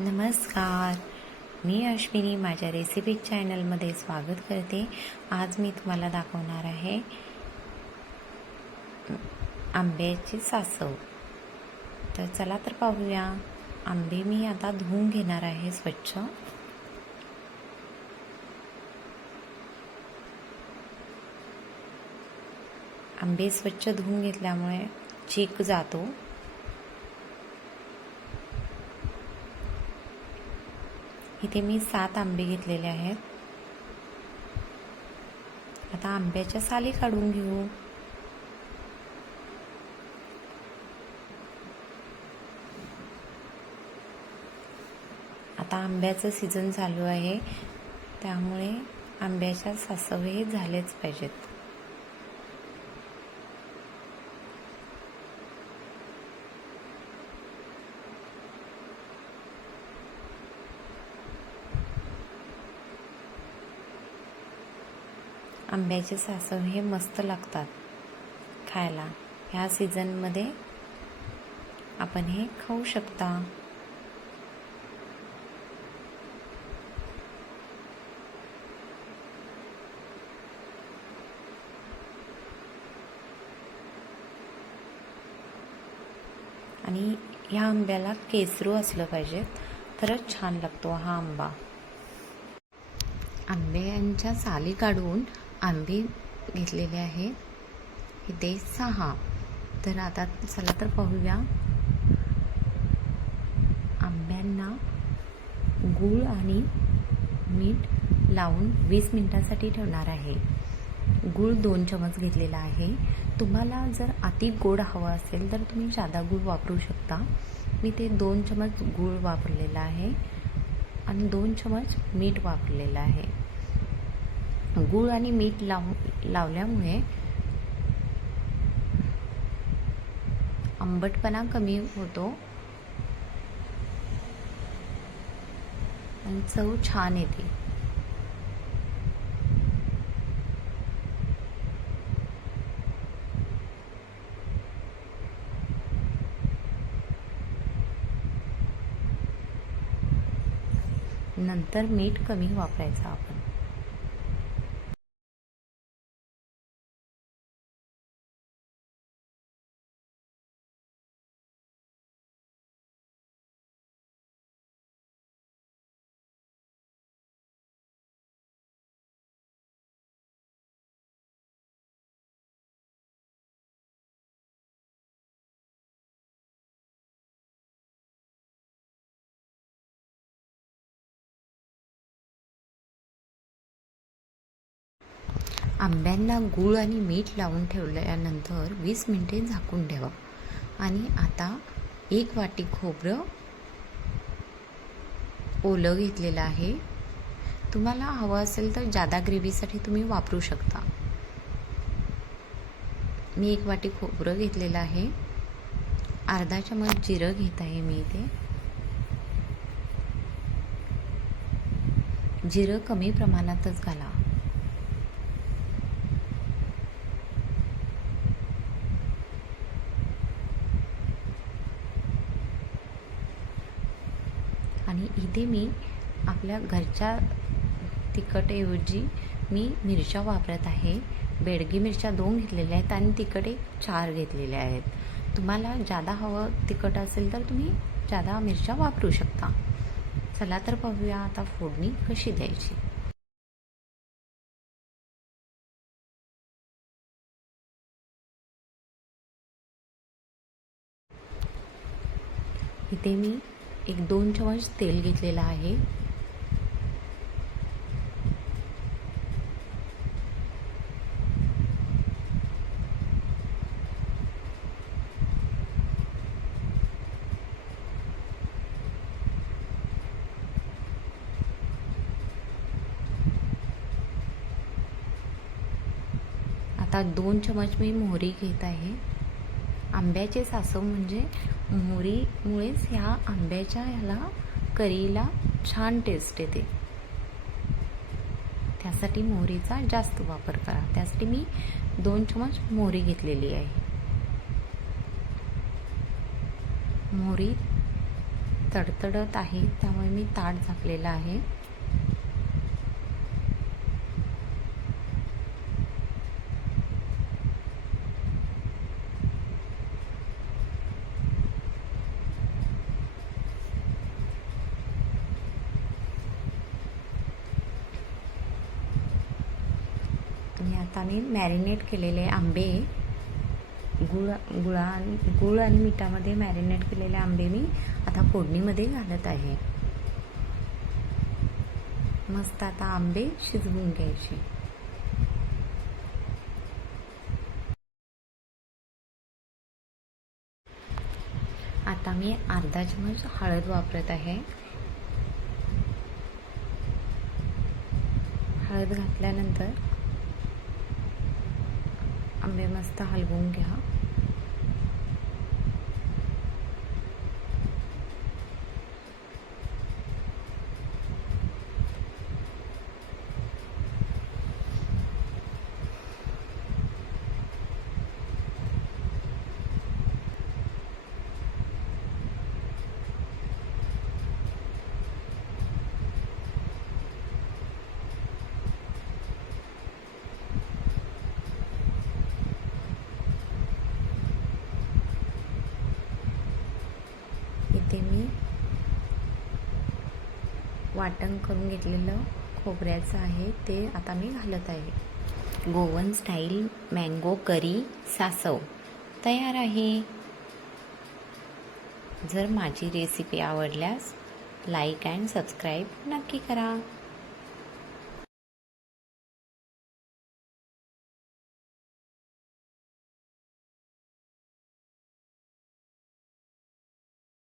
नमस्कार, मी अश्विनी माझ्या रेसिपी चॅनलमध्ये स्वागत करते. आज मी तुम्हाला दाखवणार आहे आंब्याची सासव. तर चला तर पाहूया. आंबे मी आता धुवून घेणार आहे स्वच्छ. आंबे स्वच्छ धुवून घेतल्यामुळे चीक जातो. इथे मी 7 आंबे घेतलेले आहेत. आता आंब्याच्या साली काढून घेऊ. आता आंब्याचं सीझन चालू आहे, त्यामुळे आंब्याच्या सासव हे झालेच पाहिजेत. आंब्याचे सासव हे मस्त लागतात खायला. ह्या सीझनमध्ये आपण हे खाऊ शकता. आणि ह्या आंब्याला केसरू असलं पाहिजे, तरच छान लागतो हा आंबा. आंब्यांच्या साली काढून आंबे घेतलेले आहे. इथे 6. तर आता चला तर पाहूया. आंब्यांना गूळ आणि मीठ लावून 20 मिनिटांसाठी ठेवणार आहे. गूळ 2 चमच घेतलेला आहे. तुम्हाला जर अति गोड हवं असेल तर तुम्ही जादा गूळ वापरू शकता. मी ते 2 चमच गूळ वापरलेला आहे आणि 2 चमच मीठ वापरलेलं आहे. गूळ आणि मीठ लावल्यामुळे आंबटपणा कमी होतो आणि चव छान येते. नंतर मीठ कमी वापरायचं आपण. आंब्यांना गूळ आणि मीठ लावून ठेवल्यानंतर 20 मिनिटे झाकून ठेवा. आणि आता 1 वाटी खोबरं ओलं घेतलेलं आहे. तुम्हाला हवं असेल तर जादा ग्रेव्हीसाठी तुम्ही वापरू शकता. मी 1 वाटी खोबरं घेतलेलं आहे. अर्धा चमच जिरं घेत आहे मी इथे. जिरं कमी प्रमाणातच घाला. आणि इथे मी आपल्या घरच्या तिखटऐवजी मी मिरच्या वापरत आहे. बेडगी मिरच्या 2 घेतलेल्या आहेत आणि तिखट 4 घेतलेल्या आहेत. तुम्हाला जादा हवं तिखट असेल तर तुम्ही जादा मिरच्या वापरू शकता. चला तर पाहूया आता फोडणी कशी द्यायची. इथे मी 1-2 चमच तेल घेतलेलं आहे. आता 2 चमच मी मोहरी घेत आहे. आंब्याचे सासव म्हणजे मोहरीमुळेच ह्या आंब्याच्या ह्याला करीला छान टेस्ट येते. त्यासाठी मोहरीचा जास्त वापर करा. त्यासाठी मी 2 चमच मोहरी घेतलेली आहे. मोहरी तडतडत आहे, त्यामुळे मी ताट झाकलेलं आहे. आणि आता मी मॅरिनेट केलेले आंबे गुळ आणि मिठामध्ये मॅरिनेट केलेले आंबे मी आता फोडणीमध्ये घालत आहे. मस्त आता आंबे शिजवून घ्यायचे. आता मी अर्धा चमच हळद वापरत आहे. हळद घातल्यानंतर आंबे मस्त हलवून घ्या. इथे मी वाटण करून घेतलेलं खोबऱ्याचं आहे, ते आता मी घालत आहे. गोवन स्टाईल मँगो करी सासव तयार आहे. जर माझी रेसिपी आवडल्यास लाईक अँड सबस्क्राईब नक्की करा.